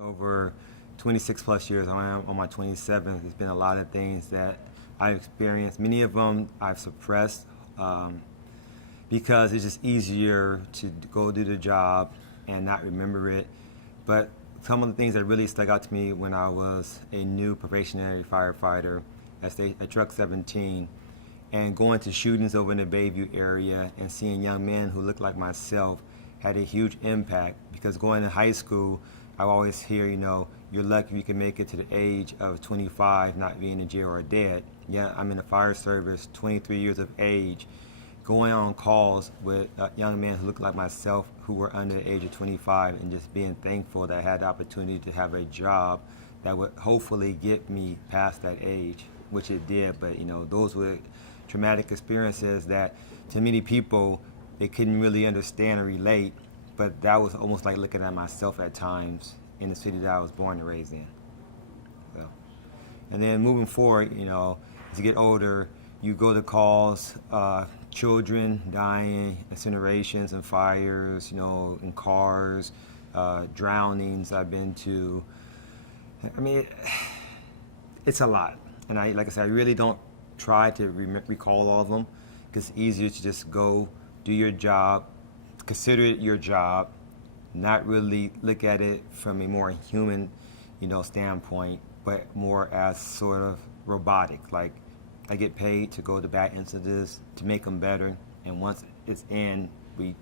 Over 26 plus years, I am on my 27th. There's been a lot of things that I've experienced. Many of them I've suppressed because it's just easier to go do the job and not remember it. But some of the things that really stuck out to me when I was a new probationary firefighter at Truck 17 and going to shootings over in the Bayview area and seeing young men who looked like myself had a huge impact, because going to high school, I always hear, you're lucky if you can make it to the age of 25 not being in jail or dead. Yeah, I'm in the fire service, 23 years of age, going on calls with young men who look like myself who were under the age of 25, and just being thankful that I had the opportunity to have a job that would hopefully get me past that age, which it did. But those were traumatic experiences that to many people they couldn't really understand or relate, but that was almost like looking at myself at times in the city that I was born and raised in. So, and then moving forward, as you get older, you go to calls, children dying, incinerations and fires, in cars, drownings I've been to. I mean, it's a lot. And like I said, I really don't try to recall all of them, because it's easier to just go do your job, consider it your job, not really look at it from a more human, standpoint, but more as sort of robotic. Like, I get paid to go to bad incidents to make them better, and once it's in, we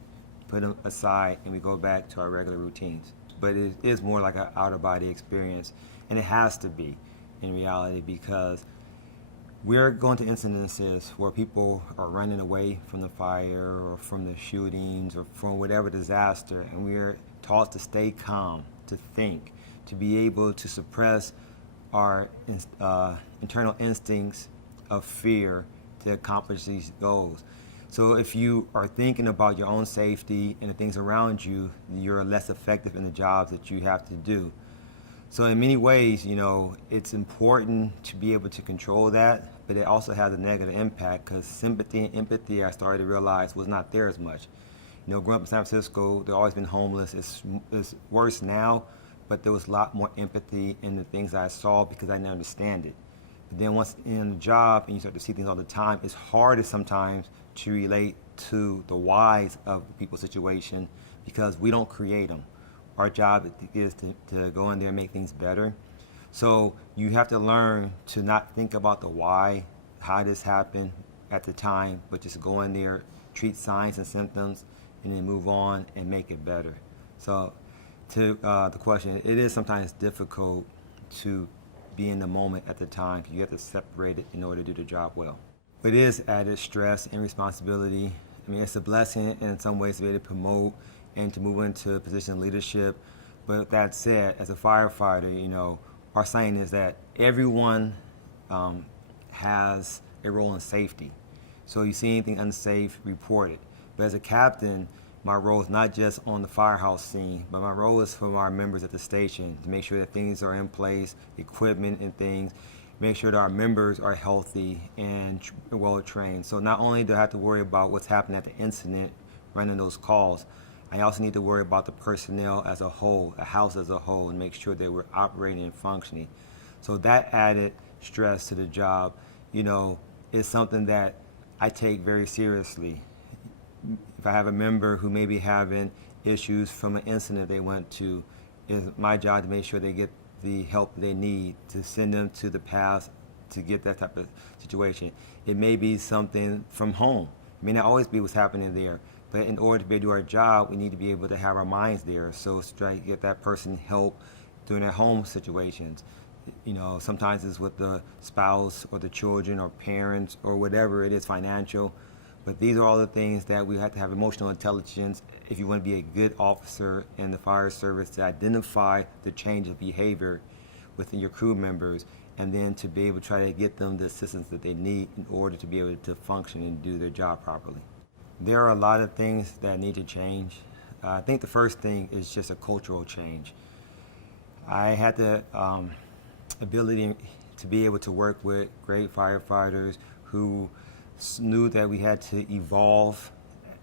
put them aside and we go back to our regular routines. But it is more like an out-of-body experience, and it has to be in reality, because we're going to incidences where people are running away from the fire or from the shootings or from whatever disaster, and we're taught to stay calm, to think, to be able to suppress our internal instincts of fear to accomplish these goals. So if you are thinking about your own safety and the things around you, you're less effective in the jobs that you have to do. So in many ways, it's important to be able to control that, but it also has a negative impact, because sympathy and empathy, I started to realize, was not there as much. Growing up in San Francisco, they've always been homeless. It's worse now, but there was a lot more empathy in the things I saw because I didn't understand it. But then once in the job and you start to see things all the time, it's harder sometimes to relate to the whys of people's situation, because we don't create them. Our job is to go in there and make things better. So you have to learn to not think about the why, how this happened at the time, but just go in there, treat signs and symptoms, and then move on and make it better. So to the question, it is sometimes difficult to be in the moment at the time. You have to separate it in order to do the job well. But it is added stress and responsibility. I mean, it's a blessing in some ways to be able to promote and to move into a position of leadership. But that said, as a firefighter, our saying is that everyone has a role in safety. So you see anything unsafe, report it. But as a captain, my role is not just on the firehouse scene, but my role is for our members at the station to make sure that things are in place, equipment and things, make sure that our members are healthy and well trained. So not only do I have to worry about what's happening at the incident, running those calls, I also need to worry about the personnel as a whole, the house as a whole, and make sure that we're operating and functioning. So that added stress to the job, is something that I take very seriously. If I have a member who may be having issues from an incident they went to, it's my job to make sure they get the help they need, to send them to the path to get that type of situation. It may be something from home. It may not always be what's happening there. But in order to be able to do our job, we need to be able to have our minds there. So try to get that person help during their home situations. Sometimes it's with the spouse or the children or parents or whatever it is, financial. But these are all the things that we have to have emotional intelligence if you want to be a good officer in the fire service, to identify the change of behavior within your crew members and then to be able to try to get them the assistance that they need in order to be able to function and do their job properly. There are a lot of things that need to change. I think the first thing is just a cultural change. I had the ability to be able to work with great firefighters who knew that we had to evolve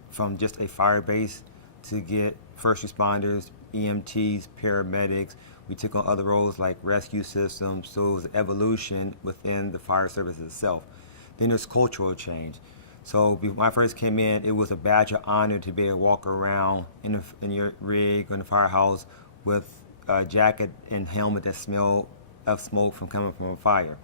from just a fire base to get first responders, EMTs, paramedics. We took on other roles like rescue systems, so it was evolution within the fire service itself. Then there's cultural change. So when I first came in, it was a badge of honor to be able to walk around in your rig or in the firehouse with a jacket and helmet that smelled of smoke from coming from a fire.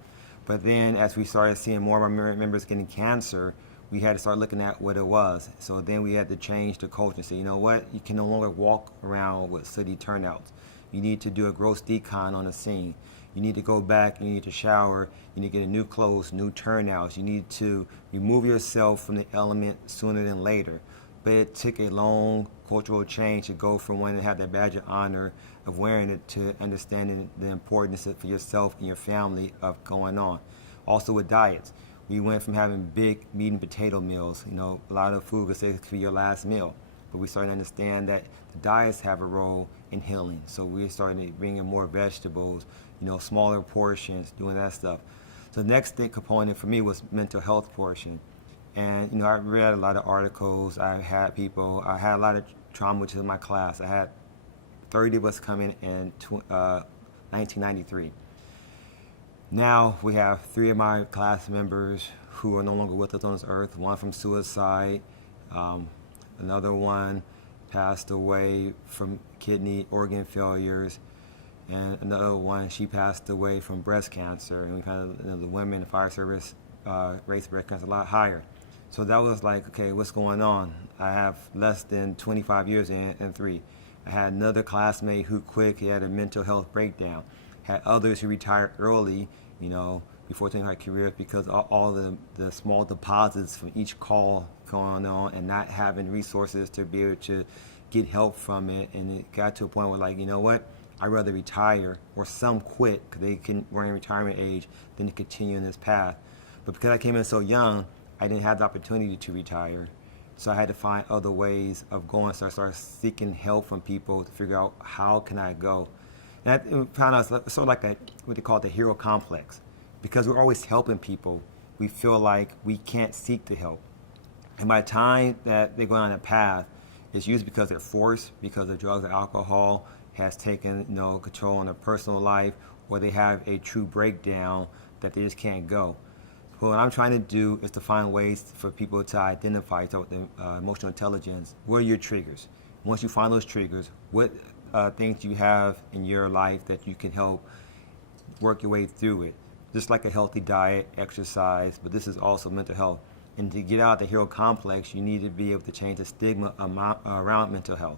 But then as we started seeing more of our members getting cancer, we had to start looking at what it was. So then we had to change the culture and say, you know what, you can no longer walk around with sooty turnouts. You need to do a gross decon on the scene. You need to go back, you need to shower, you need to get a new clothes, new turnouts. You need to remove yourself from the element sooner than later. But it took a long cultural change to go from wanting to have that badge of honor of wearing it to understanding the importance for yourself and your family of going on. Also with diets, we went from having big meat and potato meals, a lot of food could be your last meal. But we started to understand that the diets have a role in healing. So we started bringing more vegetables, smaller portions, doing that stuff. So the next thing component for me was mental health portion. And I read a lot of articles. I had a lot of trauma, which is in my class. I had 30 of us coming in 1993. Now we have 3 of my class members who are no longer with us on this earth. One from suicide, another one passed away from kidney organ failures, and another one, she passed away from breast cancer. And we kind of, the women in the fire service rates of breast cancer a lot higher. So that was like, okay, what's going on? I have less than 25 years in 3. I had another classmate who quit. He had a mental health breakdown. Had others who retired early, before taking their careers because all the small deposits from each call going on and not having resources to be able to get help from it. And it got to a point where like, you know what? I'd rather retire, or some quit because they were in retirement age, than to continue in this path. But because I came in so young, I didn't have the opportunity to retire. So I had to find other ways of going. So I started seeking help from people to figure out how can I go. And I found out it's sort of like what they call the hero complex. Because we're always helping people, we feel like we can't seek the help. And by the time that they go on a path, it's usually because they're forced, because of drugs or alcohol has taken control on their personal life, or they have a true breakdown that they just can't go. But what I'm trying to do is to find ways for people to identify the emotional intelligence. What are your triggers? Once you find those triggers, what things you have in your life that you can help work your way through it? Just like a healthy diet, exercise, but this is also mental health. And to get out of the hero complex, you need to be able to change the stigma around mental health.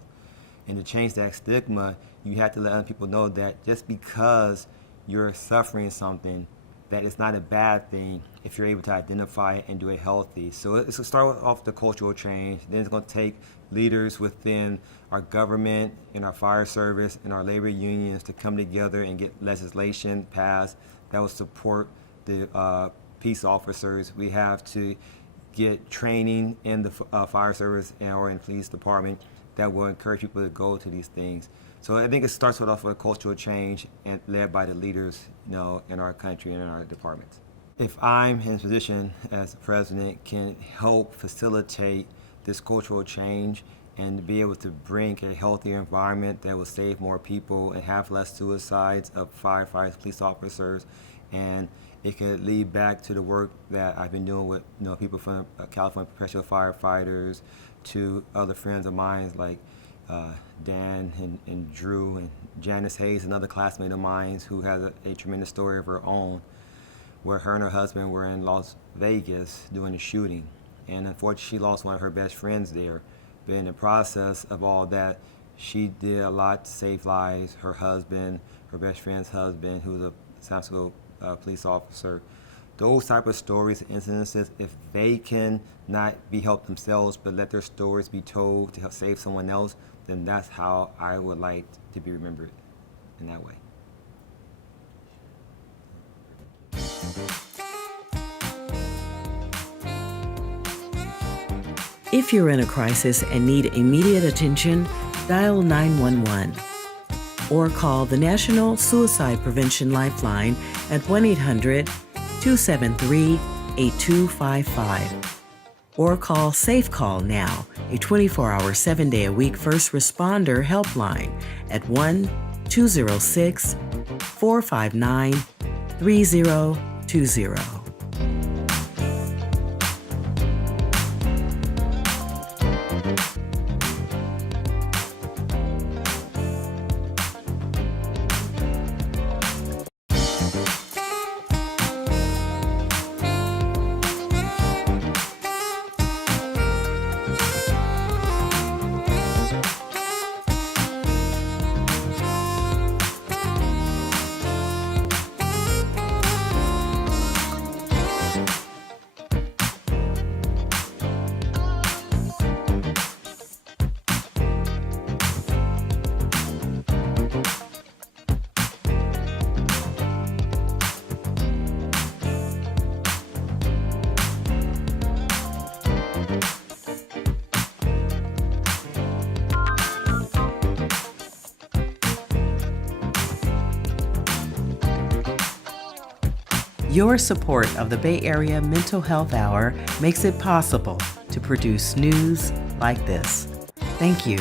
And to change that stigma, you have to let other people know that just because you're suffering something, that it's not a bad thing if you're able to identify it and do it healthy. So it's going to start off the cultural change. Then it's going to take leaders within our government, in our fire service, and our labor unions to come together and get legislation passed that will support the peace officers. We have to get training in the fire service or in the police department that will encourage people to go to these things. So I think it starts off with a cultural change and led by the leaders, in our country and in our departments. If I'm in a position as president can help facilitate this cultural change and be able to bring a healthier environment that will save more people and have less suicides of firefighters, police officers, and it could lead back to the work that I've been doing with people from California professional firefighters to other friends of mine like Dan and Drew and Janice Hayes, another classmate of mine who has a tremendous story of her own, where her and her husband were in Las Vegas doing a shooting. And unfortunately, she lost one of her best friends there. But in the process of all that, she did a lot to save lives. Her husband, her best friend's husband, who was a San Francisco police officer. Those type of stories and incidences, if they can not be helped themselves, but let their stories be told to help save someone else, then that's how I would like to be remembered in that way. If you're in a crisis and need immediate attention, dial 911 or call the National Suicide Prevention Lifeline at 1-800-273-8255. Or call Safe Call Now, a 24-hour, 7-day-a-week first responder helpline at 1-206-459-3020. Your support of the Bay Area Mental Health Hour makes it possible to produce news like this. Thank you.